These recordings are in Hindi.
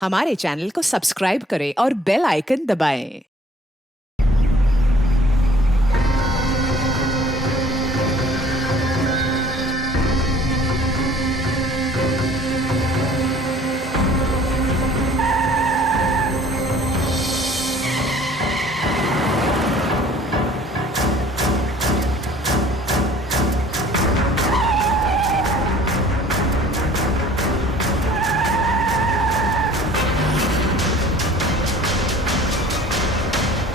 हमारे चैनल को सब्सक्राइब करें और बेल आइकन दबाएं।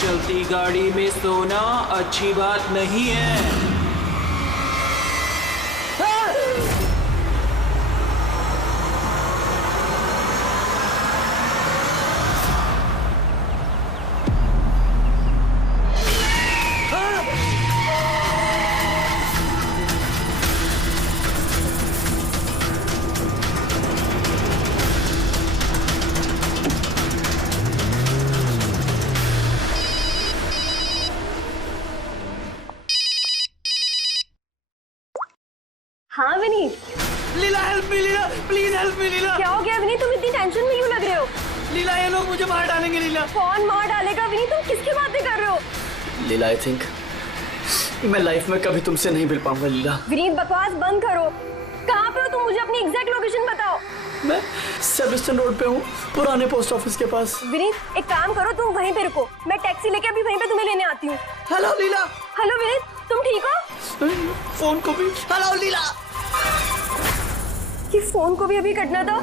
चलती गाड़ी में सोना अच्छी बात नहीं है। हाँ Vineet. Leela help me, Leela please help me. Leela क्या हो गया विनीत, तुम इतनी टेंशन में क्यों लग रहे हो? लीला ये लोग मुझे मार डालेंगे। लीला कौन मार डालेगा विनीत, तुम किसकी बातें कर रहे हो? लीला आई थिंक मैं लाइफ में कभी तुमसे नहीं मिल पाऊंगा। लीला विनीत बकवास बंद करो। कहाँ पे हो तुम, मुझे अपनी एग्जैक्ट लोकेशन बताओ। मैं सेबेस्टियन रोड पे हूँ, पुराने पोस्ट ऑफिस के पास। विनीत एक काम करो, तुम वहीं पे रुको, मैं टैक्सी लेके अभी वहीं पे तुम्हें लेने आती हूँ। हेलो लीला। हेलो विनीत, तुम ठीक हो? फोन को भी हेलो लीला। कि फोन को भी अभी कटना था।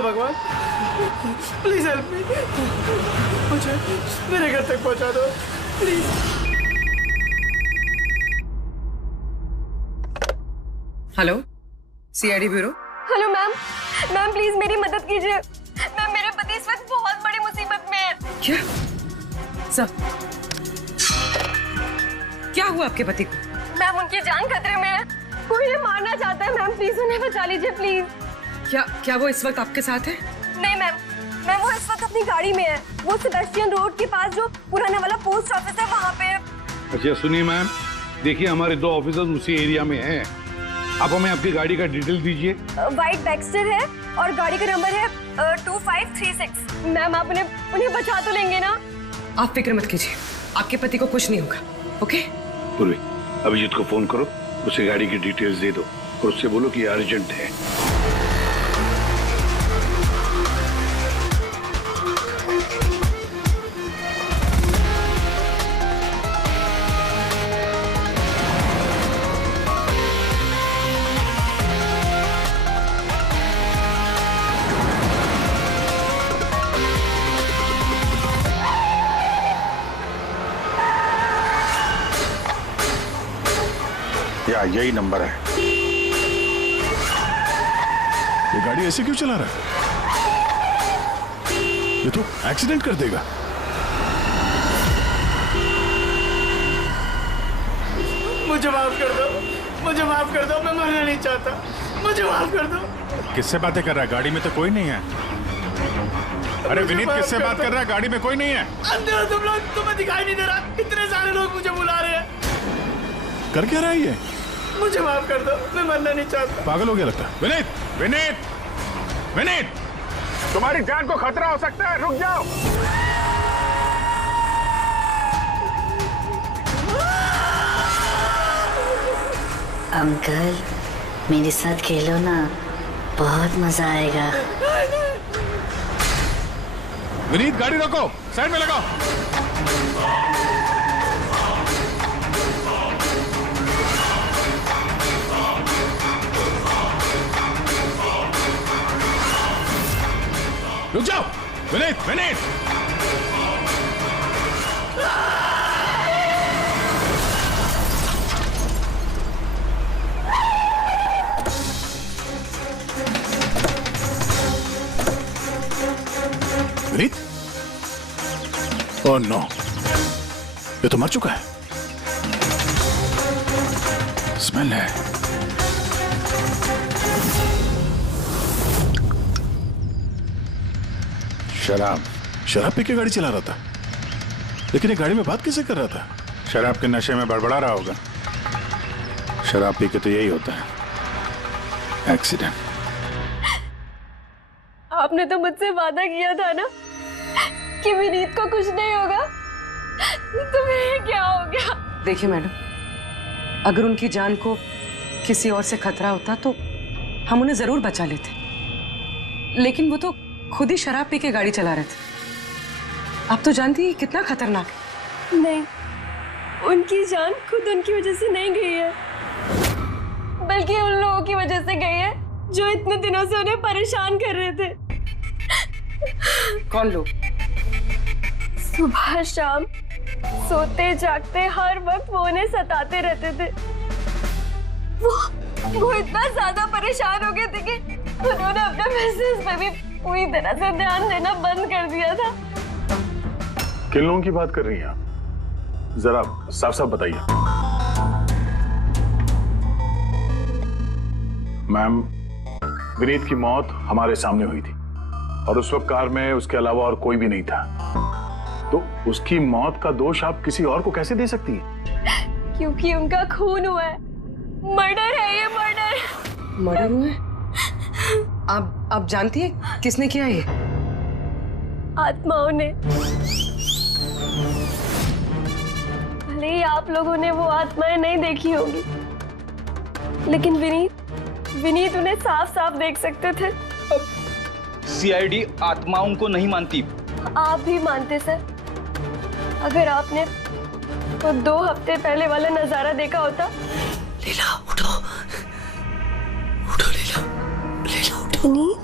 भगवान प्लीज हेल्प मी, मुझे मेरे घर तक पहुंचा दो please. Hello, CID bureau. Hello ma'am, ma'am please मेरी मदद कीजिए। मैम मेरे पति इस वक्त बहुत बड़ी मुसीबत में है। क्या सब क्या हुआ आपके पति को? मैम उनकी जान खतरे में है, कोई उन्हें मारना चाहता है। मैम प्लीज उन्हें बचा लीजिए प्लीज। क्या वो इस वक्त आपके साथ है? नहीं मैम, मैम वो इस वक्त अपनी गाड़ी में है। वो सेबेस्टियन रोड के पास जो पुराने वाला पोस्ट ऑफिस है वहाँ पे है। अच्छा सुनिए मैम, देखिए हमारे 2 ऑफिसर्स उसी एरिया में हैं। आप हमें आपकी गाड़ी का डिटेल दीजिए। व्हाइट बैक्स्टर है और गाड़ी का नंबर है 2536। मैम आप उन्हें बचा तो लेंगे ना? आप फिक्र मत कीजिए, आपके पति को कुछ नहीं होगा। ओके पूर्वी, अभिजीत को फोन करो, उसे गाड़ी की डिटेल्स दे दो और उससे बोलो कि अर्जेंट है। या यही नंबर है। ये गाड़ी ऐसे क्यों चला रहा है? ये तो एक्सीडेंट कर देगा। मुझे माफ कर दो, मुझे माफ कर दो, मैं मरना नहीं चाहता, मुझे माफ कर दो। किससे बातें कर रहा है? गाड़ी में तो कोई नहीं है। अरे विनीत किससे बात कर रहा है? गाड़ी में कोई नहीं है। अंधे हो तुम लोग, तुम्हें दिखाई नहीं दे रहा? इतने सारे लोग मुझे बुला रहे हैं। कर क्या रहा है ये? मुझे माफ कर दो, मैं मरना नहीं चाहता। पागल हो गया लगता है। विनीत, विनीत, विनीत, तुम्हारी जान को खतरा हो सकता है, रुक जाओ। अंकल मेरे साथ खेलो ना, बहुत मजा आएगा। विनीत गाड़ी रोको, साइड में लगाओ। रुक जाओ विनीत, विनीत। विनीत? ओह नो, ये तो मर चुका है। स्मेल है। शराब पी के गाड़ी चला रहा था, लेकिन ये गाड़ी में बात कैसे कर रहा था? शराब के नशे में बड़बड़ा रहा होगा। शराब पी के तो यही होता है, एक्सीडेंट। आपने तो मुझसे वादा किया था ना कि विनीत को कुछ नहीं होगा, तो फिर क्या हो गया? देखिए मैडम, अगर उनकी जान को किसी और से खतरा होता तो हम उन्हें जरूर बचा लेते, लेकिन वो तो खुद ही शराब पी के गाड़ी चला रहे थे। आप तो जानती हैं कितना खतरनाक है। नहीं, उनकी जान खुद उनकी वजह से नहीं गई है, बल्कि उन लोगों की वजह से गई है जो इतने दिनों से उन्हें परेशान कर रहे थे। कौन लोग? सुबह शाम सोते जागते हर वक्त वो उन्हें सताते रहते थे। वो इतना ज्यादा परेशान हो गए थे कि उन्होंने अपने बिजनेस पे भी पूरी तरह से ध्यान देना बंद कर दिया था। किन लोगों की बात कर रही हैं आप? जरा साफ साफ बताइए। मैम, विनीत की मौत हमारे सामने हुई थी और उस वक्त कार में उसके अलावा और कोई भी नहीं था, तो उसकी मौत का दोष आप किसी और को कैसे दे सकती हैं? क्योंकि उनका खून हुआ है। मर्डर है ये, मर्डर। मर्डर हुआ है? आप जानती हैं किसने किया ये? आत्माओं ने। भले ही आप लोगों ने वो आत्माएं नहीं देखी होगी, लेकिन विनीत उन्हें साफ साफ देख सकते थे। सीआईडी आत्माओं को नहीं मानती। आप भी मानते सर। अगर आपने वो 2 हफ्ते पहले वाला नजारा देखा होता। लीला उठो, उठो लीला, लीला उठो। विनीत?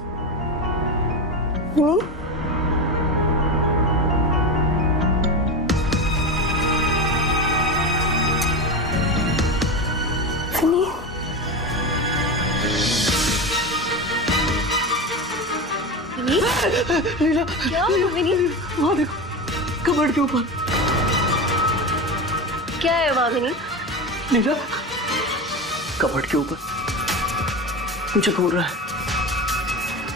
लीला, क्या हुआ विनीत? वहाँ देखो, कबर्ड के ऊपर। क्या है वहाँ विनीत? लीला, कबर्ड के ऊपर मुझे घूर रहा है।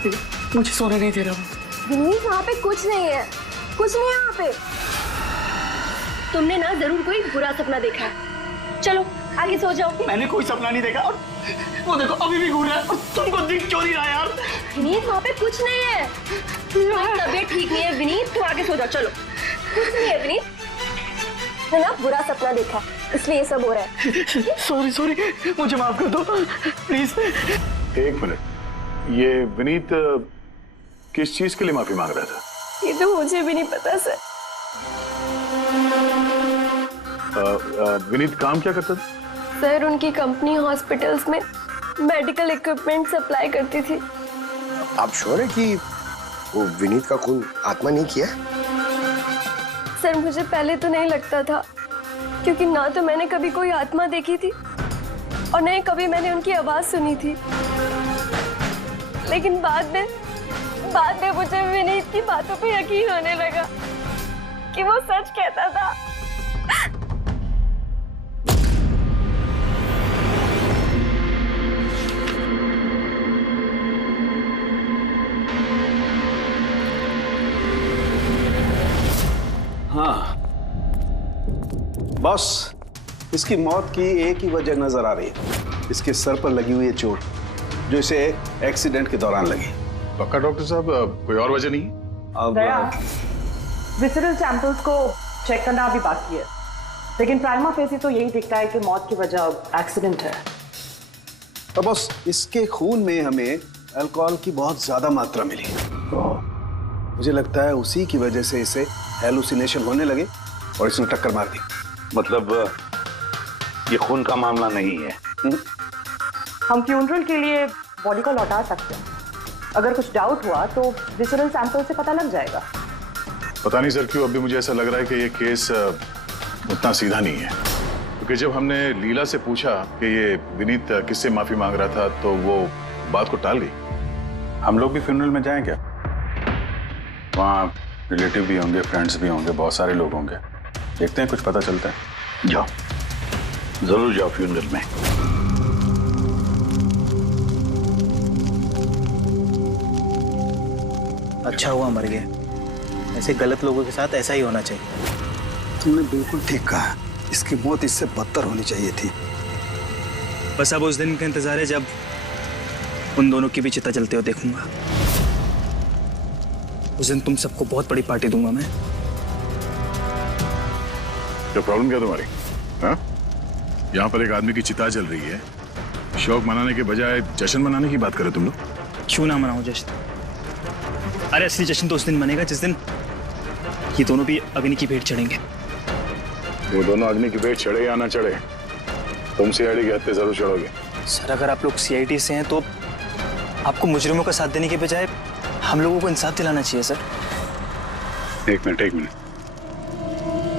लीला, मुझे सोने नहीं दे रहा हूँ। विनीत, वहाँ पे कुछ नहीं है, कुछ नहीं है वहाँ पे। तुमने ना जरूर कोई बुरा सपना देखा है। चलो आगे सो जाओ। मैंने कोई सपना नहीं देखा और वो देखो अभी भी घूर रहा है और तुमको दिख क्यों नहीं रहा यार? विनीत, वहाँ पे कुछ नहीं है। तुम्हारी तबीयत ठीक नहीं है विनीत, तुम आगे सो जाओ। चलो, कुछ नहीं है विनीत। मैंने ना बुरा सपना देखा, इसलिए ये सब हो रहा है। सॉरी, मुझे माफ कर दो प्लीज। एक मिनट, ये विनीत किस चीज के लिए माफी मांग रहा था? ये तो मुझे भी नहीं पता सर। विनीत काम क्या करता था? सर, उनकी कंपनी हॉस्पिटल्स में मेडिकल इक्विपमेंट सप्लाई करती थी। आप श्योर है कि वो विनीत का खून आत्मा नहीं किया? सर, मुझे पहले तो नहीं लगता था, क्योंकि ना तो मैंने कभी कोई आत्मा देखी थी और नहीं कभी मैंने उनकी आवाज सुनी थी। लेकिन बाद में मुझे विनीत की बातों पे यकीन होने लगा कि वो सच कहता था। हाँ बॉस, इसकी मौत की एक ही वजह नजर आ रही है। इसके सर पर लगी हुई है चोट, जो इसे एक्सीडेंट के दौरान लगी। पक्का डॉक्टर साहब, कोई और वजह नहीं? अब विसरल सैंपल्स को चेक करना अभी बाकी है, लेकिन प्राइमा फेसी तो यही दिखता है कि मौत की वजह एक्सीडेंट है। तो बॉस, इसके खून में हमें अल्कोहल की बहुत ज्यादा मात्रा मिली। मुझे लगता है उसी की वजह से इसे हेलुसिनेशन होने लगे और इसने टक्कर मार दी। मतलब ये खून का मामला नहीं है। हम फ्यूनरल के लिए बॉडी को लौटा सकते हैं। अगर कुछ डाउट हुआ तो विसरल सैंपल से पता लग जाएगा। पता नहीं सर क्यों अभी मुझे ऐसा लग रहा है कि ये केस उतना सीधा नहीं है, क्योंकि जब हमने लीला से पूछा कि ये विनीत किससे माफी मांग रहा था तो वो बात को टाल गई। हम लोग भी फ्यूनरल में जाएं क्या? वहाँ रिलेटिव भी होंगे, फ्रेंड्स भी होंगे, बहुत सारे लोग होंगे। देखते हैं कुछ पता चलता है। जाओ, जरूर जाओ फ्यूनरल में। अच्छा हुआ मर गया। ऐसे गलत लोगों के साथ ऐसा ही होना चाहिए। तुमने बिल्कुल ठीक कहा, इसकी मौत इससे बदतर होनी चाहिए थी। बस अब उस दिन का इंतजार है जब उन दोनों की भी चिता जलते हुए देखूंगा। उस दिन तुम सबको बहुत बड़ी पार्टी दूंगा मैं। क्या प्रॉब्लम क्या तुम्हारी? हाँ? यहाँ पर एक आदमी की चिता जल रही है, शौक मनाने के बजाय जश्न मनाने की बात करो तुम लोग। क्यों ना मनाऊं जश्न? अरे असली जश्न तो उस दिन मनेगा जिस दिन ये दोनों भी अग्नि की भेंट चढ़ेंगे। वो दोनों अग्नि की भेंट चढ़े या ना चढ़े, तुम सीआईडी के हत्थे जरूर चढ़ोगे। सर अगर आप लोग सीआईडी से हैं तो आपको मुजरिमों का साथ देने के बजाय हम लोगों को इंसाफ दिलाना चाहिए सर। एक मिनट,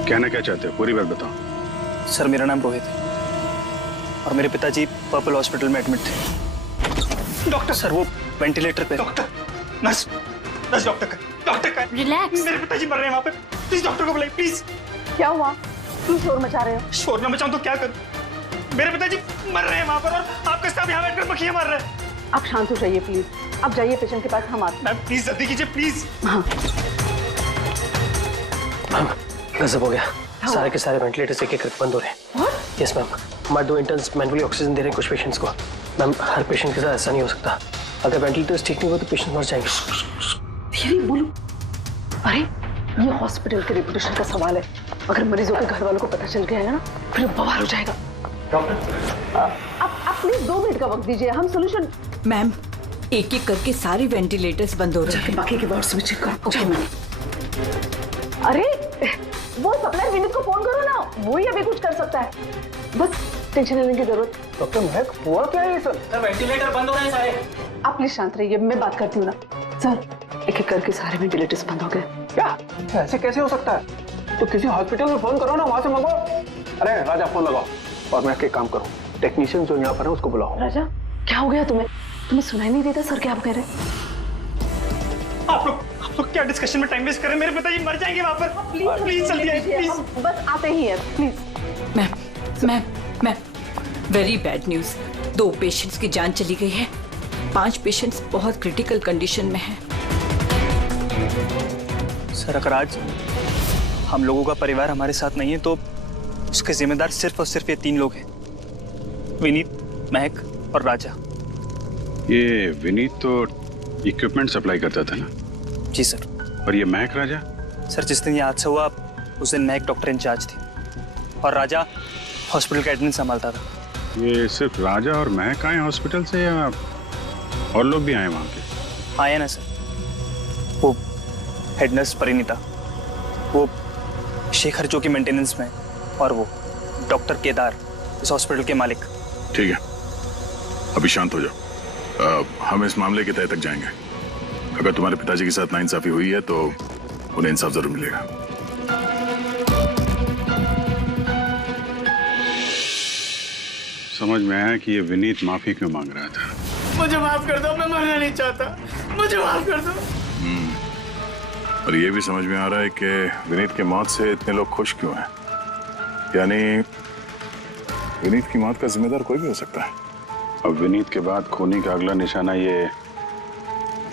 कहना क्या चाहते हो? पूरी बात बताओ। सर मेरा नाम रोहित है और मेरे पिताजी पर्पल हॉस्पिटल में एडमिट थे। डॉक्टर सर वो वेंटिलेटर पे। डॉक्टर, नर्स डॉक्टर का रिलैक्स। मेरे पिताजी मर रहे हैं वहाँ पे, प्लीज डॉक्टर को बुलाइए प्लीज। क्या हुआ? क्यों शोर मचा रहे हो? शोर ना मचाऊं तो क्या करूं? मेरे पिताजी मर रहे हैं वहाँ पर और आपके साथ यहाँ बैठकर मक्खियाँ मार रहे हैं। आप शांत हो जाइए प्लीज। आप जाइए पेशेंट के पास, हम आते हैं। मैम प्लीज जल्दी कीजिए प्लीज। हाँ मैम गजब हो गया, सारे के सारे वेंटिलेटर्स एक एक करके बंद हो रहे हैं। यस मैम, हमारे 2 इंटर्न्स मैनुअली ऑक्सीजन दे रहे हैं कुछ पेशेंट्स को। मैम हर पेशेंट के साथ ऐसा नहीं हो सकता, अगर वेंटिलेटर्स ठीक नहीं हो तो पेशेंट मर जाएंगे। धीरे बोलो। अरे ये हॉस्पिटल के रेपुटेशन का सवाल है, अगर मरीजों के घर वालों को पता चल गया है ना फिर बवाल हो जाएगा। डॉक्टर आप प्लीज 2 मिनट का वक्त दीजिए, हम सोल्यूशन। मैम एक एक करके सारे वेंटिलेटर्स बंद हो रहे हैं। बाकी के वार्ड्स में चेक करो। Okay ma'am. अरे वो सप्लायर विनीत को फोन करो ना, वो ही अभी कुछ कर सकता है। बस टेंशन लेने की जरूरत। डॉक्टर महक, हुआ क्या है ये सर? सर वेंटिलेटर बंद हो रहे हैं सारे। आप प्लीज शांत रहिए, मैं बात करती हूँ ना। सर एक एक करके सारे वेंटिलेटर्स बंद हो गए। क्या? ऐसे कैसे हो सकता है? तो किसी हॉस्पिटल में फोन करो ना, वहां से मंगवाओ। अरे राजा फोन लगाओ और मैं एक काम करूँ, टेक्नीशियन जो यहाँ पर है उसको बुलाओ। राजा क्या हो गया तुम्हें? तुम्हें सुनाई नहीं देता सर क्या आप कह रहे हैं? आप लोग क्या डिस्कशन में टाइम वेस्ट कर रहे हैं? मेरे पिताजी मर जाएंगे वहाँ पर। प्लीज जल्दी आइए प्लीज। बस आते ही हैं please. Ma'am very bad news, 2 patients की जान चली गई है, 5 पेशेंट्स बहुत क्रिटिकल कंडीशन में हैं। सर अगर आज हम लोगों का परिवार हमारे साथ नहीं है तो उसके जिम्मेदार सिर्फ और सिर्फ ये 3 लोग हैं, विनीत, महक और राजा। ये विनीत तो इक्विपमेंट सप्लाई करता था ना? जी सर। और ये महक राजा? सर जिस दिन ये हादसा हुआ उस दिन महक डॉक्टर इंचार्ज थी और राजा हॉस्पिटल का एडमिन संभालता था। ये सिर्फ राजा और महक आए हॉस्पिटल से या और लोग भी आए वहाँ के? आए ना सर, वो हेड नर्स परिणीता, वो शेखर जो कि मेंटेनेंस में है, और वो डॉक्टर केदार इस हॉस्पिटल के मालिक। ठीक है, अभी शांत हो जाओ। हम इस मामले के तह तक जाएंगे। अगर तुम्हारे पिताजी के साथ नाइंसाफी हुई है तो उन्हें इंसाफ जरूर मिलेगा। समझ में आया कि ये विनीत माफी क्यों मांग रहा था। मुझे माफ कर दो, मैं मरना नहीं चाहता, मुझे माफ कर दो। और ये भी समझ में आ रहा है कि विनीत की मौत से इतने लोग खुश क्यों हैं। यानी विनीत की मौत का जिम्मेदार कोई भी हो सकता है। अब विनीत के बाद खूनी का अगला निशाना ये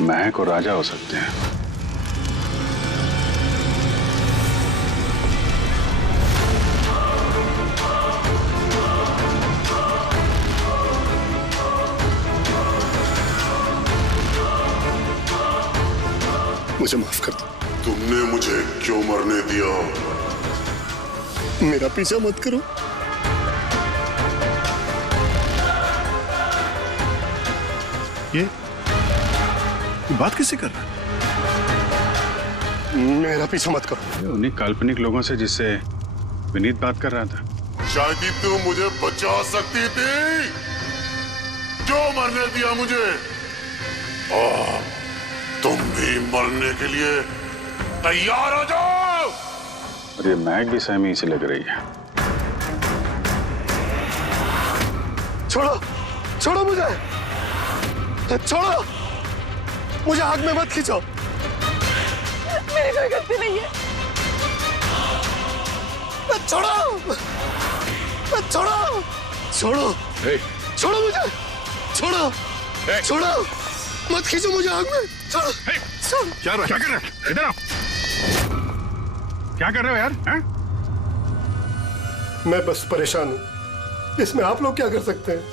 महक और राजा हो सकते हैं। मुझे माफ कर दो। तुमने मुझे क्यों मरने दिया? मेरा पीछा मत करो। ये बात किससे कर रहा है? मेरा पीछा मत करो। उन्हीं काल्पनिक लोगों से जिससे विनीत बात कर रहा था। शायद ही तू मुझे बचा सकती थी। क्यों मरने दिया मुझे? तुम भी मरने के लिए तैयार हो जाओ। और ये महक भी सहमी से लग रही है। छोड़ो, छोड़ो मुझे, छोड़ो मुझे, आग में मत खींचो। कोई गलती नहीं है। छोड़ो, छोड़ो, छोड़ो, छोड़ो मुझे, छोड़ो, छोड़ो, मत खींचो मुझे आग में, छोड़ो। क्या कर रहे हो? इधर आओ। क्या कर रहे हो यार? हैं? मैं बस परेशान हूँ, इसमें आप लोग क्या कर सकते हैं?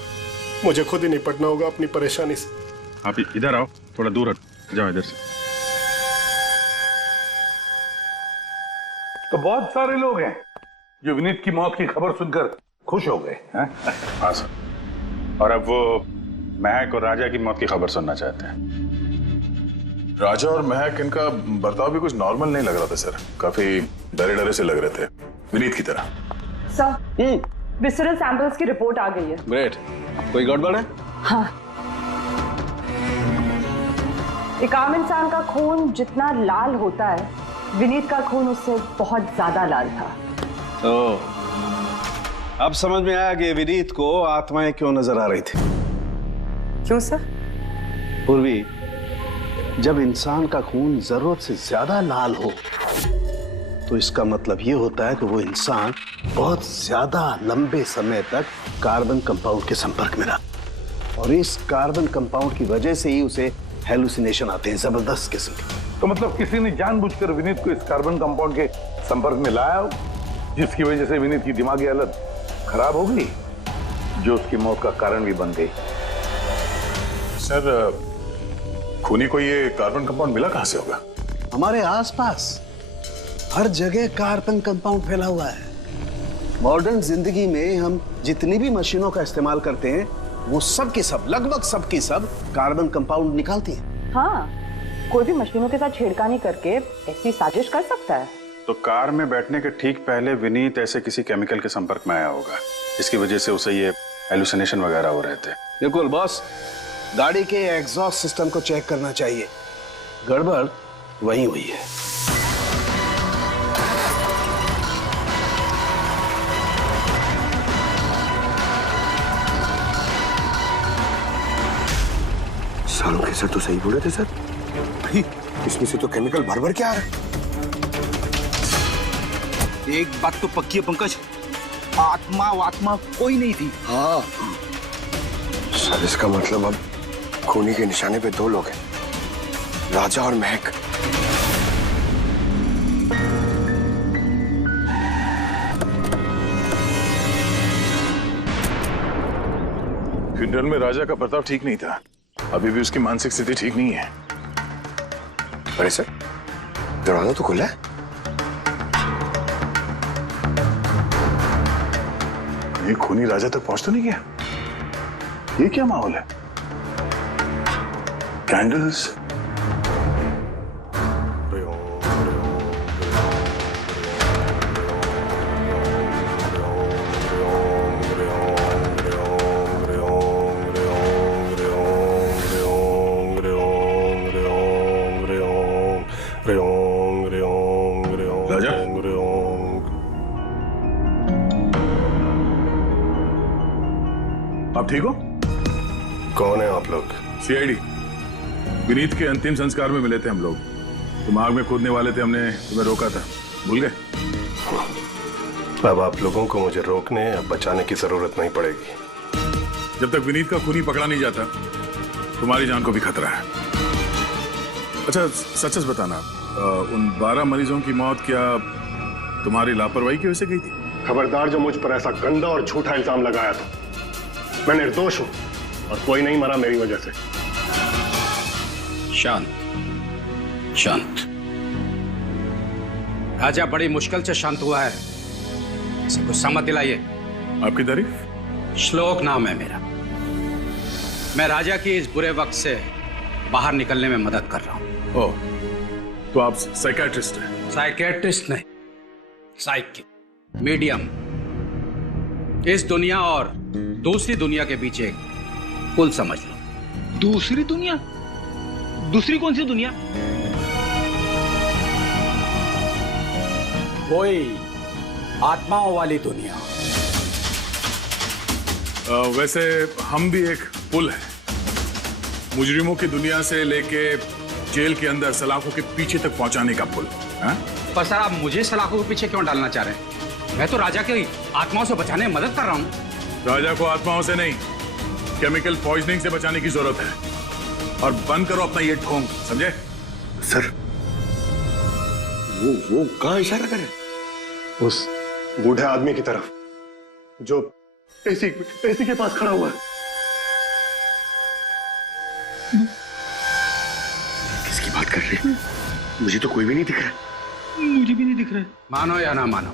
मुझे खुद ही निपटना होगा अपनी परेशानी से। आप इधर आओ, थोड़ा दूर हट जाओ इधर से। तो बहुत सारे लोग हैं जो विनीत की मौत की खबर सुनकर खुश हो गए हैं। हाँ सर, और अब वो महक और राजा की मौत की खबर सुनना चाहते हैं। राजा और महक, इनका बर्ताव भी कुछ नॉर्मल नहीं लग रहा था सर, काफी डरे डरे से लग रहे थे, विनीत की तरह। सर, विसरल सैंपल्स की रिपोर्ट आ गई है। ग्रेट। कोई गड़बड़ है? हाँ, एक आम इंसान का खून जितना लाल होता है, विनीत का खून उससे बहुत ज्यादा लाल था। तो अब समझ में आया कि विनीत को आत्माएं क्यों नजर आ रही थी। क्यों सर? पूर्वी, जब इंसान का खून जरूरत से ज्यादा लाल हो तो इसका मतलब ये होता है कि वो इंसान बहुत ज्यादा लंबे समय तक कार्बन कंपाउंड के संपर्क में रहा, और इस कार्बन कंपाउंड की वजह से ही उसे हेलुसिनेशन आते हैं, जबरदस्त किस्म के। तो मतलब किसी ने जानबूझकर विनीत को इस कार्बन कंपाउंड के संपर्क में लाया, जिसकी वजह से विनीत की दिमागी हालत खराब हो गई, जो उसकी मौत का कारण भी बन गई। सर, खूनी को ये कार्बन कंपाउंड मिला कहां से होगा? हमारे आसपास हर जगह कार्बन कंपाउंड फैला हुआ है। मॉडर्न जिंदगी में हम जितनी भी मशीनों का इस्तेमाल करते हैं, वो सब की सब, लगभग सब की सब कार्बन कंपाउंड निकालती हैं। हाँ, कोई भी मशीनों के साथ छेड़खानी करके ऐसी साजिश कर सकता है। तो कार में बैठने के ठीक पहले विनीत ऐसे किसी केमिकल के संपर्क में आया होगा, इसकी वजह से उसे ये हेलुसिनेशन वगैरह हो रहे थे। बिल्कुल बॉस, गाड़ी के एग्जॉस्ट सिस्टम को चेक करना चाहिए, गड़बड़ वही हुई है। सालों के सर तो सही बोले थे सर, इसमें से तो केमिकल भर भर के आ रहा है। एक बात तो पक्की है पंकज, आत्मा कोई नहीं थी। हाँ सर, इसका मतलब अब खूनी के निशाने पे दो लोग हैं, राजा और महक। फ्यूनरल में राजा का बर्ताव ठीक नहीं था, अभी भी उसकी मानसिक स्थिति ठीक नहीं है। अरे सर, दरवाजा तो खुला है। ये खूनी राजा तक पहुंच तो नहीं गया? ये क्या माहौल है? कैंडल्स, आप ठीक हो? कौन है आप लोग? सीआईडी। विनीत के अंतिम संस्कार में मिले थे हम लोग, तुम आग में कूदने वाले थे, हमने तुम्हें रोका था, भूल गए? अब आप लोगों को मुझे रोकने या बचाने की जरूरत नहीं पड़ेगी। जब तक विनीत का खूनी पकड़ा नहीं जाता, तुम्हारी जान को भी खतरा है। अच्छा सच सच बताना, उन 12 मरीजों की मौत क्या तुम्हारी लापरवाही की वजह से गई थी? खबरदार जो मुझ पर ऐसा गंदा और झूठा इल्जाम लगाया था। मैं निर्दोष हूं और कोई नहीं मरा मेरी वजह से। शांत शांत। राजा बड़ी मुश्किल से शांत हुआ है, इसे गुस्सा मत दिलाइए। आपकी तारीफ? श्लोक नाम है मेरा। मैं राजा की इस बुरे वक्त से बाहर निकलने में मदद कर रहा हूं। ओह, तो आप साइकियाट्रिस्ट हैं? साइकियाट्रिस्ट नहीं, साइकिक, मीडियम। इस दुनिया और दूसरी दुनिया के बीच एक पुल समझ लो। दूसरी दुनिया? दूसरी कौन सी दुनिया? वही आत्माओं वाली दुनिया। वैसे हम भी एक पुल है, मुजरिमों की दुनिया से लेके जेल के अंदर सलाखों के पीछे तक पहुंचाने का पुल। पर सर, आप मुझे सलाखों के पीछे क्यों डालना चाह रहे हैं? मैं तो राजा की आत्माओं से बचाने में मदद कर रहा हूँ। राजा को आत्माओं से नहीं, केमिकल पॉइजनिंग से बचाने की जरूरत है। और बंद करो अपना ये ढोंग, समझे? सर, वो कहाँ इशारा करे? उस बूढ़े आदमी की तरफ जो एसी के पास खड़ा हुआ है। किसकी बात कर रहे हैं? मुझे तो कोई भी नहीं दिख रहा। मुझे भी नहीं दिख रहा है। मानो या ना मानो,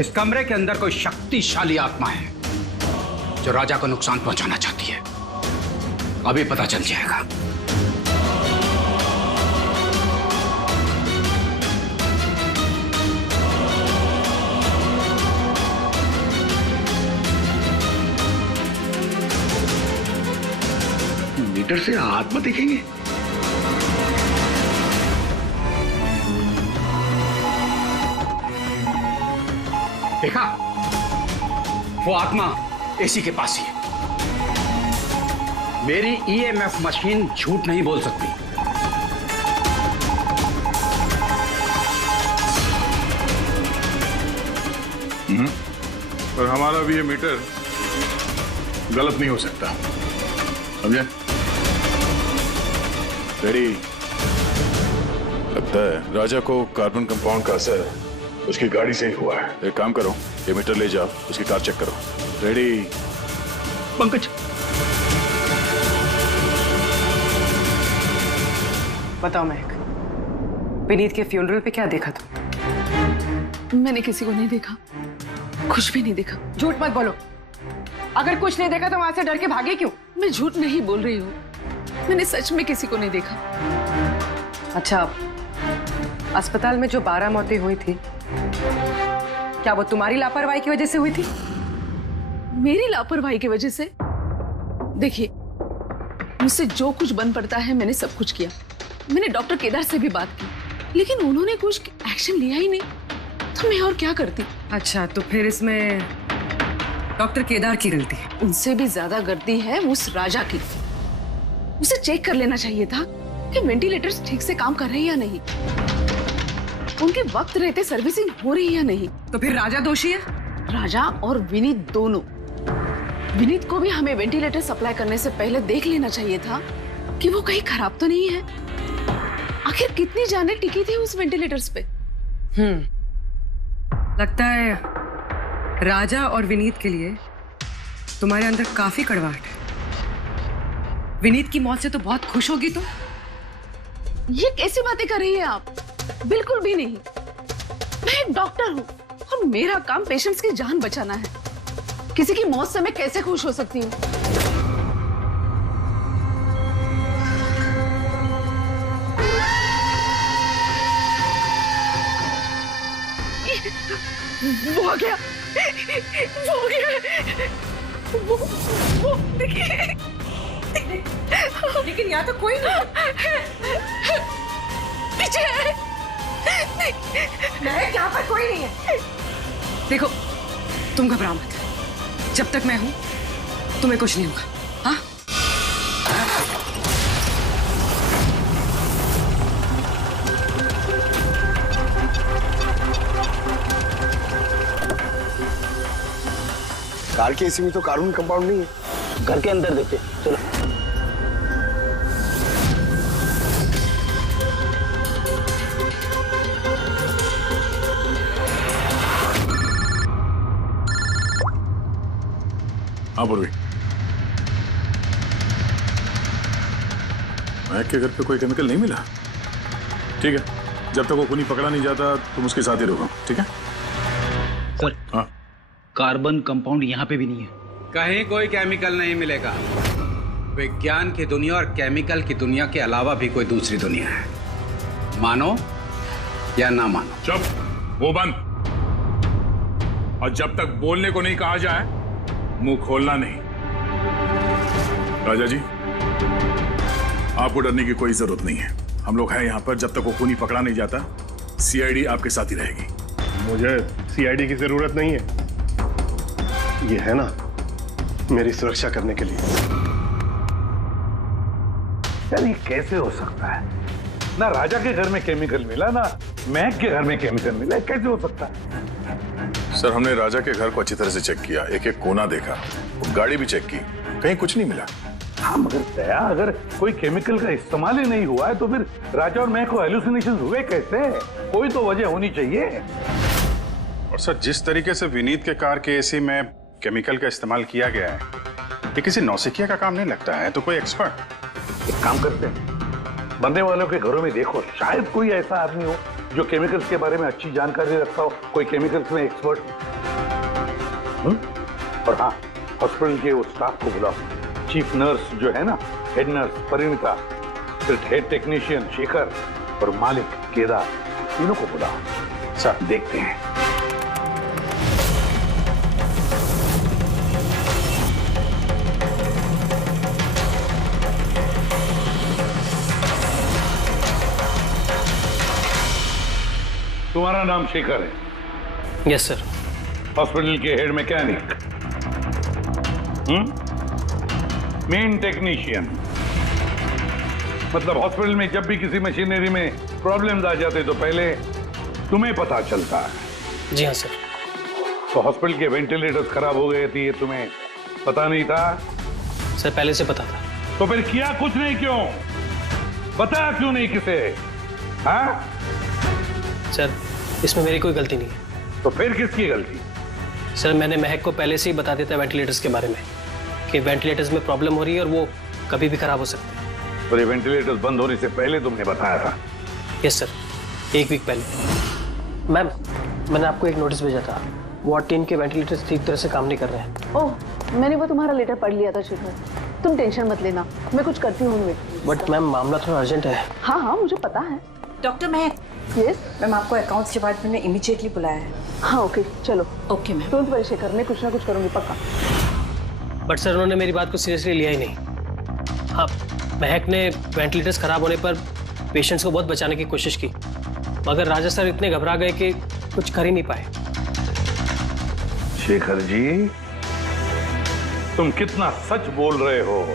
इस कमरे के अंदर कोई शक्तिशाली आत्मा है जो राजा को नुकसान पहुंचाना चाहती है। अभी पता चल जाएगा। मीटर से आत्मा देखेंगे? देखा, वो आत्मा एसी के पास ही है। मेरी ईएमएफ मशीन झूठ नहीं बोल सकती। पर हमारा भी ये मीटर गलत नहीं हो सकता, समझे? रेडी? लगता है राजा को कार्बन कंपाउंड का असर उसकी गाड़ी से ही हुआ है। एक काम करो, ये मीटर ले जाओ, उसकी कार चेक करो। रेडी? पंकज, बताओ महक, विनीत के फ्यूनरल पे क्या देखा तुम? मैंने किसी को नहीं देखा, कुछ भी नहीं देखा। झूठ मत बोलो। अगर कुछ नहीं देखा तो वहां से डर के भागे क्यों? मैं झूठ नहीं बोल रही हूँ, मैंने सच में किसी को नहीं देखा। अच्छा, अस्पताल में जो 12 मौतें हुई थी, क्या वो तुम्हारी लापरवाही की वजह से हुई थी? मेरी लापरवाही की वजह से? देखिए, मुझसे जो कुछ बन पड़ता है मैंने सब कुछ किया। मैंने डॉक्टर केदार से भी बात की, लेकिन उन्होंने कुछ एक्शन लिया ही नहीं, तो मैं और क्या करती? अच्छा, तो फिर इसमें डॉक्टर केदार की गलती है? उनसे भी ज्यादा गलती है उस राजा की। उसे चेक कर लेना चाहिए था कि वेंटिलेटर्स ठीक से काम कर रहे हैं या नहीं, उनके वक्त रहते सर्विसिंग हो रही है या नहीं। तो फिर राजा दोषी है? राजा और विनीत दोनों। विनीत को भी हमें वेंटिलेटर सप्लाई करने से पहले देख लेना चाहिए था कि वो कहीं खराब तो नहीं है। आखिर कितनी जानें टिकी थी उस वेंटिलेटर्स पे? लगता है राजा और विनीत के लिए तुम्हारे अंदर काफी कड़वाहट है। विनीत की मौत से तो बहुत खुश होगी तुम। ये कैसी बातें कर रही है आप? बिल्कुल भी नहीं। मैं एक डॉक्टर हूँ और मेरा काम पेशेंट्स की जान बचाना है। किसी की मौत से मैं कैसे खुश हो सकती हूँ? वो आ गया, वो आ गया, वो देखिए। लेकिन यहाँ तो कोई नहीं। पीछे यहाँ पर कोई नहीं है। देखो, तुम घबरा मत। जब तक मैं हूं तुम्हें कुछ नहीं होगा। हाँ? कार के एसी में तो कार्बन कंपाउंड नहीं है। घर के अंदर देखते, चलो। हाँ पूर्वी, महक के घर पे कोई केमिकल नहीं मिला? ठीक है, जब तक वो खूनी पकड़ा नहीं जाता तुम उसके साथ ही रहो, ठीक है? सर, हाँ, कार्बन कंपाउंड यहाँ पे भी नहीं है। कहीं कोई केमिकल नहीं मिलेगा। विज्ञान की दुनिया और केमिकल की दुनिया के अलावा भी कोई दूसरी दुनिया है, मानो या ना मानो। चुप, वो बंद। और जब तक बोलने को नहीं कहा जाए मुंह खोलना नहीं। राजा जी, आपको डरने की कोई जरूरत नहीं है। हम लोग हैं यहाँ पर, जब तक वो खूनी पकड़ा नहीं जाता सीआईडी आपके साथ ही रहेगी। मुझे सीआईडी की जरूरत नहीं है, ये है ना मेरी सुरक्षा करने के लिए। यार ये कैसे हो सकता है? ना राजा के घर में केमिकल मिला, ना महक के घर में केमिकल मिला, कैसे हो सकता है? सर हमने राजा के घर को अच्छी तरह से चेक किया, एक एक कोना देखा, गाड़ी भी चेक की, कहीं कुछ नहीं मिला। हाँ मगर दया, अगर कोई केमिकल का इस्तेमाल ही नहीं हुआ है तो फिर राजा और महक को हेलुसिनेशन हुए कैसे? कोई तो वजह होनी चाहिए। और सर जिस तरीके से विनीत के कार के एसी में केमिकल का इस्तेमाल किया गया है, ये किसी नौसिखिया का काम नहीं लगता है, तो कोई एक्सपर्ट। एक काम करते हैं, बनने वालों के घरों में देखो, शायद कोई ऐसा आदमी हो जो केमिकल्स के बारे में अच्छी जानकारी रखता हो, कोई केमिकल्स में एक्सपर्ट। और हाँ, हॉस्पिटल के उस स्टाफ को बुलाओ, चीफ नर्स जो है ना, हेड नर्स परिणीता, फिर हेड टेक्नीशियन शेखर और मालिक केदार, तीनों को बुलाओ। सर देखते हैं। तुम्हारा नाम शेखर है? Yes sir. हॉस्पिटल के हेड मैकेनिक, मेन टेक्नीशियन, मतलब हॉस्पिटल में जब भी किसी मशीनरी में प्रॉब्लम्स आ जाते तो पहले तुम्हें पता चलता है? जी हाँ सर। तो हॉस्पिटल के वेंटिलेटर्स खराब हो गए थे, ये तुम्हें पता नहीं था? सर पहले से पता था। तो फिर किया कुछ नहीं क्यों? बताया क्यों नहीं किसे? हाँ सर इसमें मेरी कोई गलती नहीं है। तो फिर किसकी गलती? सर मैंने महक को पहले से ही बता दिया था वेंटिलेटर्स के बारे में, कि वेंटिलेटर्स में प्रॉब्लम हो रही है और वो कभी भी खराब हो सकते हैं। तो ये वेंटिलेटर्स बंद होने से पहले तुमने बताया था? यस सर, 1 वीक पहले। मैम मैंने आपको एक नोटिस भेजा था, वार्ड 3 के वेंटिलेटर्स ठीक तरह से काम नहीं कर रहे हैं। ओह, मैंने वो तुम्हारा लेटर पढ़ लिया था शेखर, तुम टेंशन मत लेना, मैं कुछ करती हूँ। बट मैम मामला थोड़ा अर्जेंट है। हाँ हाँ मुझे पता है। डॉक्टर महक। यस मैम, आपको अकाउंट्स डिपार्टमेंट में इमीडिएटली बुलाया है। हाँ ओके चलो। Okay ma'am. Don't worry Shekhar, मैं कुछ ना कुछ करूँगी पक्का। बट सर उन्होंने मेरी बात को सीरियसली लिया ही नहीं। हाँ, महक ने वेंटिलेटर्स खराब होने पर पेशेंट्स को बहुत बचाने की कोशिश की, मगर राजा सर इतने घबरा गए कि कुछ कर ही नहीं पाए। शेखर जी, तुम कितना सच बोल रहे हो,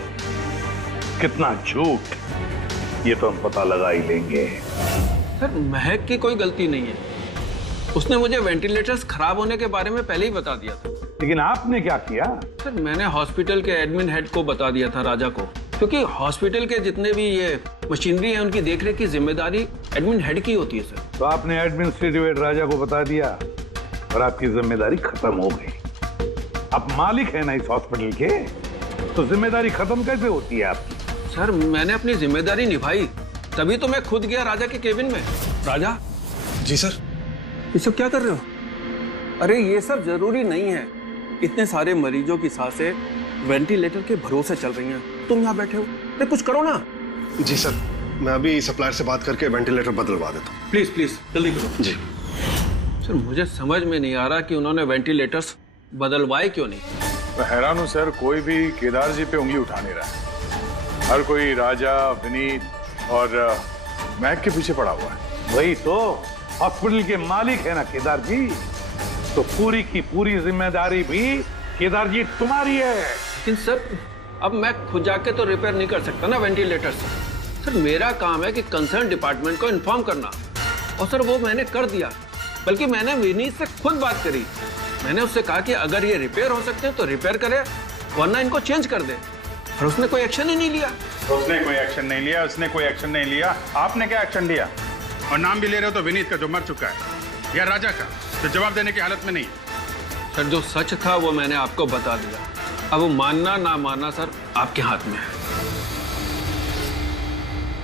कितना झूठ, ये तो हम पता लगा ही लेंगे। सर महक की कोई गलती नहीं है, उसने मुझे वेंटिलेटर्स खराब होने के बारे में पहले ही बता दिया था। लेकिन आपने क्या किया? सर मैंने हॉस्पिटल के एडमिन हेड को बता दिया था, राजा को, क्योंकि हॉस्पिटल के जितने भी ये मशीनरी है उनकी देखरेख की जिम्मेदारी एडमिन हेड की होती है सर। तो आपने एडमिनिस्ट्रेटिव हेड राजा को बता दिया और आपकी जिम्मेदारी खत्म हो गई। आप मालिक है ना इस हॉस्पिटल के, तो जिम्मेदारी खत्म कैसे होती है आपकी? सर मैंने अपनी जिम्मेदारी निभाई, तभी तो मैं खुद गया राजा के केबिन में। राजा। जी सर। ये सब क्या कर रहे हो? अरे ये सब जरूरी नहीं है, इतने सारे मरीजों की सांसें वेंटिलेटर के भरोसे चल रही हैं, तुम यहाँ बैठे हो, अरे कुछ करो ना। जी सर, मैं अभी सप्लायर से बात करके वेंटिलेटर बदलवा देता हूँ। प्लीज प्लीज जल्दी करो। जी सर मुझे समझ में नहीं आ रहा कि उन्होंने वेंटिलेटर्स बदलवाए क्यों नहीं। मैं हैरान हूँ सर, कोई भी केदार जी पे उंगली उठा नहीं रहा है। हर कोई राजा, विनीत और महक के पीछे पड़ा हुआ है। वही तो, हॉस्पिटल के मालिक है ना केदार जी, तो पूरी की पूरी जिम्मेदारी भी केदार जी तुम्हारी है। लेकिन सर अब मैं खुद जाके तो रिपेयर नहीं कर सकता ना वेंटिलेटर्स। सर मेरा काम है कि कंसर्न डिपार्टमेंट को इन्फॉर्म करना, और सर वो मैंने कर दिया। बल्कि मैंने विनीत से खुद बात करी, मैंने उससे कहा कि अगर ये रिपेयर हो सकते हैं तो रिपेयर करे, वरना इनको चेंज कर दे, और उसने कोई एक्शन ही नहीं लिया। उसने कोई एक्शन नहीं लिया, उसने कोई एक्शन नहीं लिया। आपने क्या एक्शन लिया? और नाम भी ले रहे हो तो विनीत का जो मर चुका है, या राजा का जो जवाब देने की हालत में नहीं है। सर जो सच था वो मैंने आपको बता दिया, अब मानना ना मानना सर आपके हाथ में है।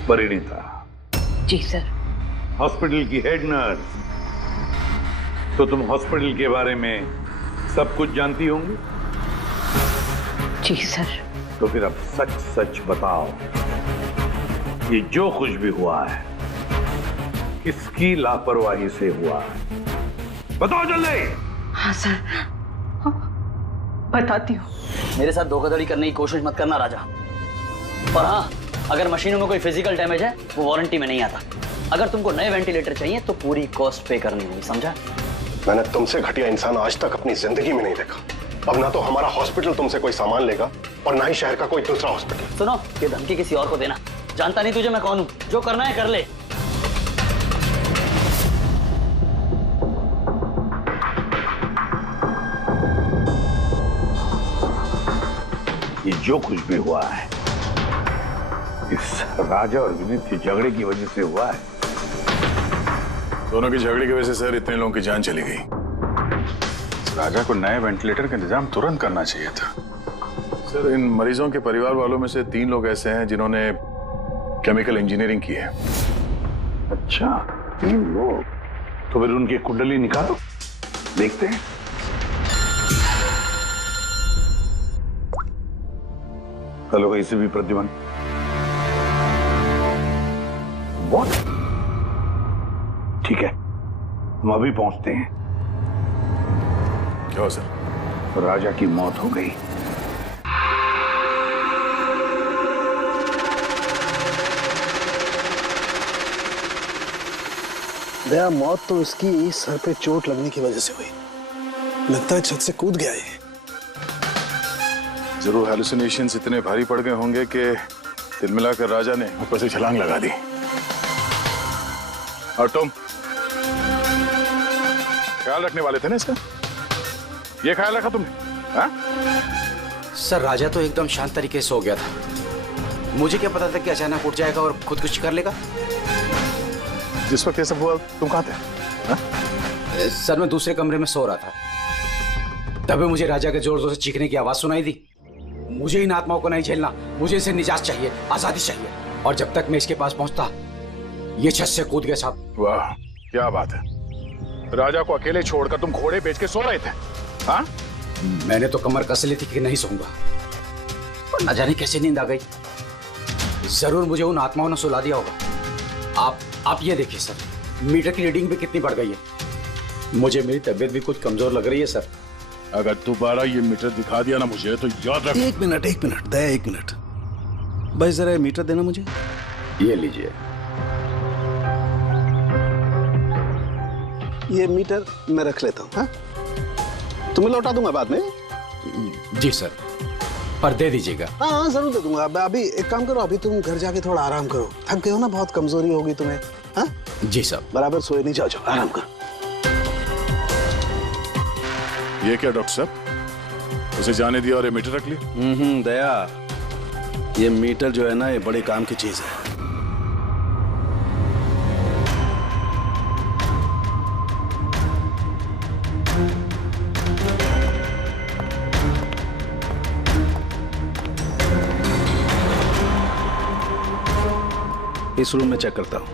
परिणीता। जी सर। हॉस्पिटल की हेड नर्स, तो तुम हॉस्पिटल के बारे में सब कुछ जानती होंगी? जी सर। तो फिर अब सच सच बताओ, ये जो कुछ भी हुआ है किसकी लापरवाही से हुआ है? बताओ जल्दी। हाँ सर, बताती हूँ। मेरे साथ धोखाधड़ी करने की कोशिश मत करना राजा। और हाँ, अगर मशीनों में कोई फिजिकल डैमेज है वो वारंटी में नहीं आता। अगर तुमको नए वेंटिलेटर चाहिए तो पूरी कॉस्ट पे करनी होगी, समझा? मैंने तुमसे घटिया इंसान आज तक अपनी जिंदगी में नहीं देखा। अब ना तो हमारा हॉस्पिटल तुमसे कोई सामान लेगा और ना ही शहर का कोई दूसरा हॉस्पिटल। सुनो, ये धमकी किसी और को देना जानता नहीं तुझे मैं कौन हूँ? जो करना है कर ले। ये जो कुछ भी हुआ है इस राजा और विनीत के झगड़े की वजह से हुआ है। दोनों की झगड़े की वजह से सर इतने लोगों की जान चली गई। राजा को नए वेंटिलेटर का इंतजाम तुरंत करना चाहिए था। सर इन मरीजों के परिवार वालों में से 3 लोग ऐसे हैं जिन्होंने केमिकल इंजीनियरिंग की है। अच्छा 3 लोग? तो फिर उनकी कुंडली निकालो, देखते हैं। Hello ACP Pradyuman. बहुत ठीक है, हम अभी पहुंचते हैं। क्या सर? राजा की मौत हो गई। दया, मौत तो उसकी सर पे चोट लगने की वजह से हुई। लगता है छत से कूद गया ये। जरूर हेलुसिनेशंस इतने भारी पड़ गए होंगे कि दिल मिलाकर राजा ने ऊपर से छलांग लगा दी। और तुम ख्याल रखने वाले थे ना इसका? ये ख्याल रखा तुमने? हाँ? सर राजा तो एकदम शांत तरीके से सो गया था। मुझे क्या पता था कि अचानक उठ जाएगा और खुदकुशी कर लेगा। जिस वक्त ये सब हुआ तुम कहाँ थे? हाँ? सर मैं दूसरे कमरे में सो रहा था, तभी मुझे राजा के जोर जोर से चीखने की आवाज सुनाई दी। मुझे इन आत्माओं को नहीं झेलना, मुझे इसे निजात चाहिए, आजादी चाहिए। और जब तक मैं इसके पास पहुंचता ये छत से कूद गया साहब। वाह क्या बात है, राजा को अकेले छोड़कर तुम घोड़े बेच के सो रहे थे? हाँ? मैंने तो कमर कस ली थी कि नहीं सोऊंगा, पर न जाने कैसे नींद आ गई। जरूर मुझे उन आत्माओं ने सुला दिया होगा। आप ये देखिए सर, मीटर की रीडिंग भी कितनी बढ़ गई है। मुझे मेरी तबीयत भी कुछ कमजोर लग रही है सर। अगर दोबारा ये मीटर दिखा दिया ना मुझे तो याद रख। एक मिनट दया, एक मिनट भाई, जरा मीटर देना मुझे। ये लीजिए। ये मीटर मैं रख लेता हूँ। हाँ? तुम्हें लौटा दूंगा बाद में। जी सर, पर दे दीजिएगा। हाँ जरूर दे दूंगा। अभी एक काम करो, अभी तुम घर जाके थोड़ा आराम करो, थक गए हो ना, बहुत कमजोरी होगी तुम्हें। हाँ? जी सर। बराबर सोए नहीं, जाओ आराम करो। ये क्या डॉक्टर साहब, उसे जाने दिया और ये मीटर रख लिया? दया, ये मीटर जो है ना, ये बड़े काम की चीज है। इस रूम में चेक करता हूं।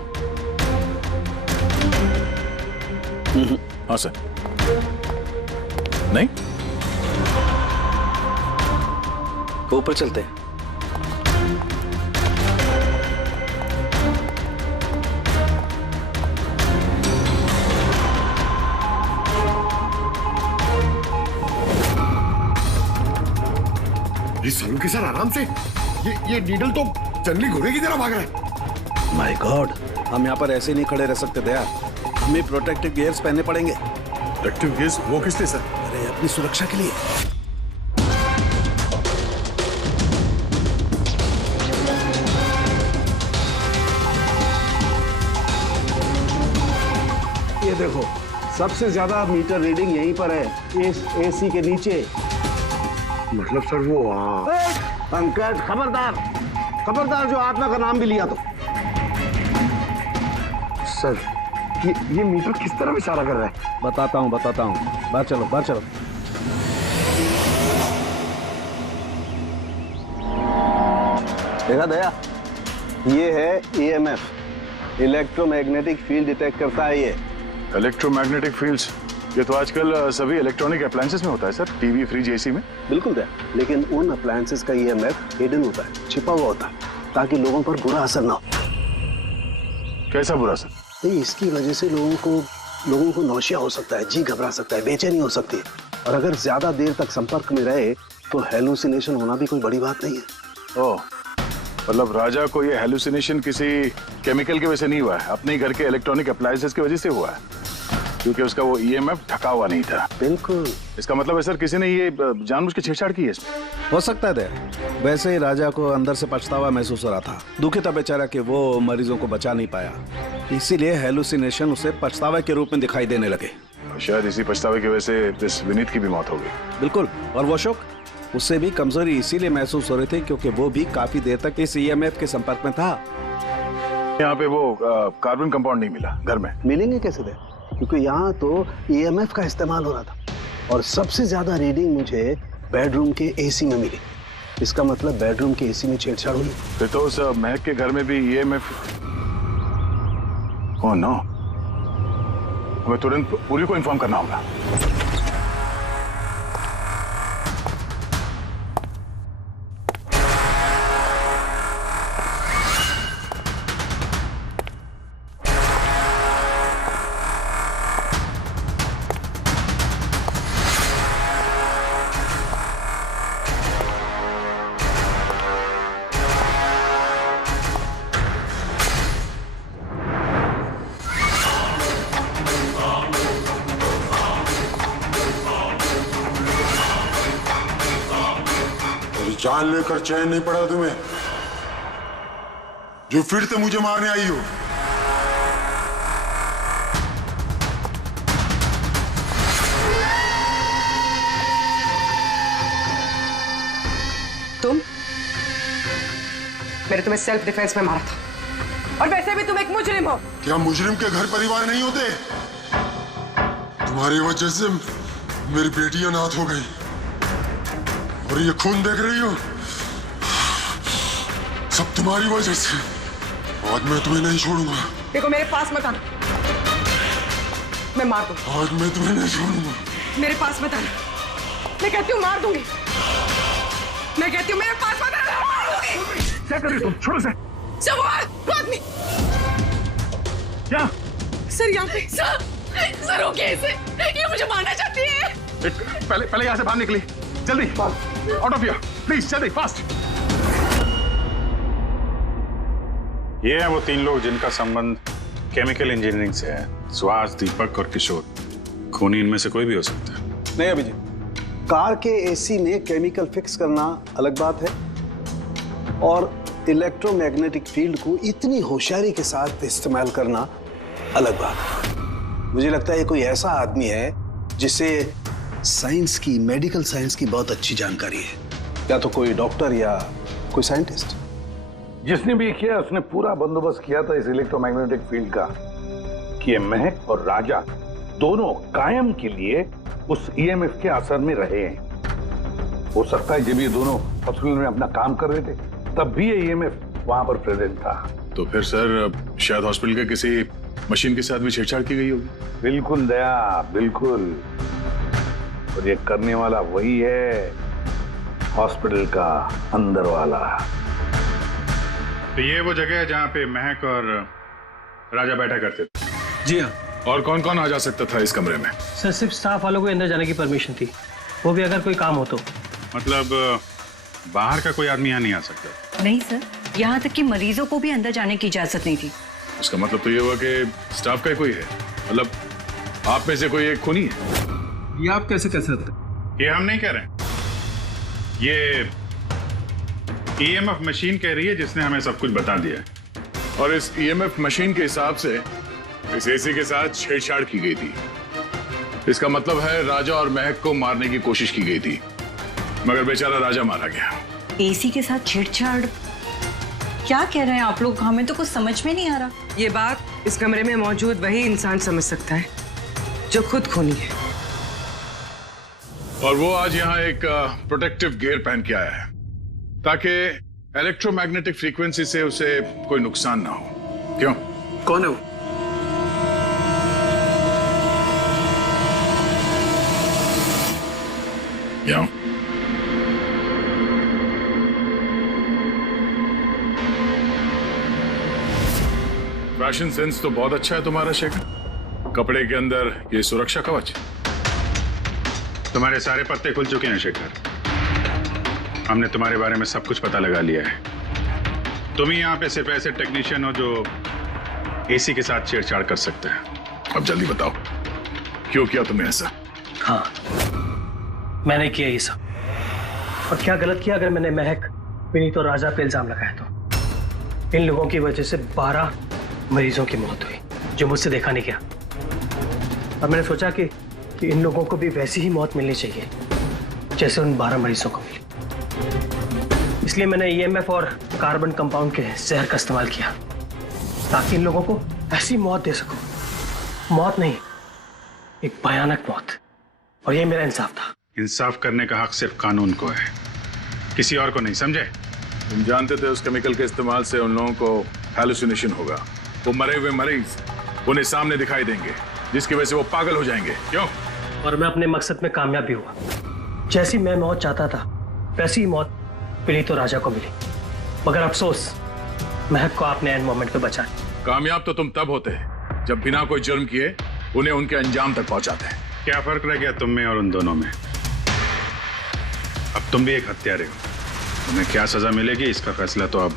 हाँ सर। नहीं, ऊपर चलते हैं। सलून के सर आराम से, ये नीडल तो जंगली घोड़े की तरह भाग रहा है। माय गॉड, हम यहाँ पर ऐसे नहीं खड़े रह सकते दया, हमें प्रोटेक्टिव गियर्स पहनने पड़ेंगे। Protective gears? वो किस लिए सर? अरे अपनी सुरक्षा के लिए। ये देखो, सबसे ज्यादा मीटर रीडिंग यहीं पर है, इस एसी के नीचे। मतलब सर वो पंकज, खबरदार जो आत्मा का नाम भी लिया तो। सर ये मीटर किस तरह इशारा कर रहा है? बताता हूँ। बाहर चलो। देखा दया, ये है EMF, इलेक्ट्रोमैग्नेटिक फील्ड डिटेक्ट करता है ये। इलेक्ट्रोमैग्नेटिक फील्ड्स, ये तो आजकल सभी इलेक्ट्रॉनिक अप्लायंसेस में होता है सर, टीवी, फ्रिज, एसी में। बिल्कुल दया, लेकिन उन अप्लायंसेस का EMF हिडन होता है, छिपा हुआ होता है, ताकि लोगों पर बुरा असर ना हो। कैसा बुरा असर? इसकी वजह से लोगों को नौशिया हो सकता है, जी घबरा सकता है, बेचैनी हो सकती है, और अगर ज्यादा देर तक संपर्क में रहे तो हेलुसिनेशन होना भी कोई बड़ी बात नहीं है। ओह, मतलब राजा को ये हेलुसिनेशन किसी केमिकल की वजह से नहीं हुआ है, अपने घर के इलेक्ट्रॉनिक अप्लायंसेस की वजह से हुआ है। क्योंकि उसका वो ईएमएफ ढका हुआ नहीं था। बिल्कुल। इसका मतलब है सर किसी ने ये जानबूझ के छेड़छाड़ की है इसमें। हो सकता है। वैसे ही राजा को अंदर से पछतावा महसूस हो रहा था। दुखी था बेचारा कि वो मरीजों को बचा नहीं पाया, इसीलिए हेलुसिनेशन उसे पछतावे के रूप में दिखाई देने लगे। शायद इसी पछतावे की वजह से इस विनीत की भी मौत हो गई। बिल्कुल। और वो अशोक, उससे भी कमजोरी इसीलिए महसूस हो रही थी क्योंकि वो भी काफी देर तक इस ईएमएफ के संपर्क में था। यहाँ पे वो कार्बन कंपाउंड नहीं मिला घर में। मिलेंगे कैसे थे? क्योंकि यहाँ तो ईएमएफ का इस्तेमाल हो रहा था और सबसे ज्यादा रीडिंग मुझे बेडरूम के एसी में मिली। इसका मतलब बेडरूम के एसी में छेड़छाड़ हुई। फिर तो उस महक के घर में भी ईएमएफ। ओह नो, हमें तुरंत पूरी को इन्फॉर्म करना होगा। जान लेकर चैन नहीं पड़ा तुम्हें, जो फिर से मुझे मारने आई हो। तुम? मैंने तुम्हें सेल्फ डिफेंस में मारा था और वैसे भी तुम एक मुजरिम हो। क्या मुजरिम के घर परिवार नहीं होते? तुम्हारी वजह से मेरी बेटी अनाथ हो गई और ये खून देख रही हो, सब तुम्हारी वजह से। आज मैं तुम्हें नहीं छोड़ूंगा। देखो मेरे पास मत आना, मैं मार दूंगा। आज मैं तुम्हें नहीं छोड़ूंगा। मेरे पास मत आना, मैं कहती हूँ मार दूंगी। मैं कहती हूँ मेरे पास मत आना, मार दूंगी। क्या कर रही हो तुम? छोड़ो से। सब आदमी। क्या? सर यहाँ पे। सर रोकिए इसे, ये मुझे मारना चाहती है। पहले यहाँ से बाहर निकली, जल्दी। आउट ऑफ हियर प्लीज, जल्दी फास्ट। ये हैं वो 3 लोग जिनका संबंध केमिकल इंजीनियरिंग से है। सुहास, दीपक और किशोर। खूनी इनमें से कोई भी हो सकता है। नहीं अभिजीत, कार के एसी में केमिकल फिक्स करना अलग बात है और इलेक्ट्रोमैग्नेटिक फील्ड को इतनी होशियारी के साथ इस्तेमाल करना अलग बात है। मुझे लगता है ये कोई ऐसा आदमी है जिसे साइंस की, मेडिकल साइंस की बहुत अच्छी जानकारी है, या तो कोई डॉक्टर या कोई साइंटिस्ट। जिसने भी किया उसने पूरा बंदोबस्त किया था इस इलेक्ट्रोमैग्नेटिक फील्ड का कि ये महक और राजा दोनों कायम के लिए उस ईएमएफ के असर में रहे हैं। हो सकता है जब ये दोनों हॉस्पिटल में अपना काम कर रहे थे तब भी ये ईएमएफ वहां पर प्रेजेंट था। तो फिर सर शायद हॉस्पिटल के किसी मशीन के साथ भी छेड़छाड़ की गई होगी। बिल्कुल दया, बिल्कुल। और ये करने वाला वही है, हॉस्पिटल का अंदर वाला। तो ये वो जगह है जहाँ पे महक और राजा बैठा करते थे? जी हाँ। और कौन कौन आ जा सकता था इस कमरे में? सर सिर्फ स्टाफ वालों को अंदर जाने की परमिशन थी, वो भी अगर कोई काम हो तो। मतलब बाहर का कोई आदमी यहाँ नहीं आ सकता? नहीं सर, यहाँ तक कि मरीजों को भी अंदर जाने की इजाजत नहीं थी। इसका मतलब तो ये हुआ कि स्टाफ का ही कोई है, मतलब आप में से कोई एक खूनी है। ये आप कैसे कह सकते हैं? ये हम नहीं कह रहे हैं, ये ईएमएफ मशीन कह रही है जिसने हमें सब कुछ बता दिया है। और इस ईएमएफ मशीन के हिसाब से इस एसी के साथ छेड़छाड़ की गई थी। इसका मतलब है राजा और महक को मारने की कोशिश की गई थी, मगर बेचारा राजा मारा गया। एसी के साथ छेड़छाड़? क्या कह रहे हैं आप लोग? हमें तो कुछ समझ में नहीं आ रहा। ये बात इस कमरे में मौजूद वही इंसान समझ सकता है जो खुद खूनी है। और वो आज यहाँ एक प्रोटेक्टिव गियर पहन के आया है ताकि इलेक्ट्रोमैग्नेटिक फ्रीक्वेंसी से उसे कोई नुकसान ना हो। क्यों? कौन है वो? क्यों? फैशन सेंस तो बहुत अच्छा है तुम्हारा शेखर। कपड़े के अंदर ये सुरक्षा कवच। तुम्हारे सारे पत्ते खुल चुके हैं शेखर। हमने तुम्हारे बारे में सब कुछ पता लगा लिया है। तुम ही यहाँ पे सिर्फ ऐसे टेक्नीशियन हो जो एसी के साथ छेड़छाड़ कर सकते हैं। अब जल्दी बताओ, क्यों किया तुमने ऐसा? हाँ, मैंने किया ये सब। और क्या गलत किया अगर मैंने महक, विनीत और राजा पे इल्जाम लगाया तो? इन लोगों की वजह से 12 मरीजों की मौत हुई जो मुझसे देखा नहीं गया। और मैंने सोचा कि इन लोगों को भी वैसी ही मौत मिलनी चाहिए जैसे उन 12 मरीजों को मिली। इसलिए मैंने EMF और कार्बन कंपाउंड के जहर का इस्तेमाल किया ताकि इन लोगों को ऐसी मौत दे सकूं। मौत नहीं, एक भयानक मौत। और ये मेरा इंसाफ था। इंसाफ करने का हक सिर्फ कानून को है, किसी और को नहीं, समझे? तुम जानते थे उस केमिकल के इस्तेमाल से उन लोगों को हैलुसिनेशन होगा। वो मरे हुए मरीज उन्हें सामने दिखाई देंगे जिसकी वजह से वो पागल हो जाएंगे। क्यों? और मैं अपने मकसद में कामयाब भी हुआ। जैसी मैं मौत चाहता था वैसी ही मौत विनीत और राजा को मिली। मगर अफसोस, महक को आपने एंड मोमेंट पे बचा। कामयाब तो तुम तब होते जब बिना कोई जुर्म किए उन्हें उनके अंजाम तक पहुंचाते। क्या फर्क रह गया तुम में और उन दोनों में? अब तुम भी एक हत्यारे हो। तुम्हें क्या सजा मिलेगी इसका फैसला तो अब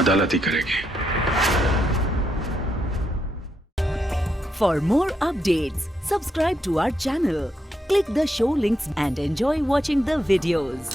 अदालत ही करेगी। For more updates, subscribe to our channel, click the show links and enjoy watching the videos.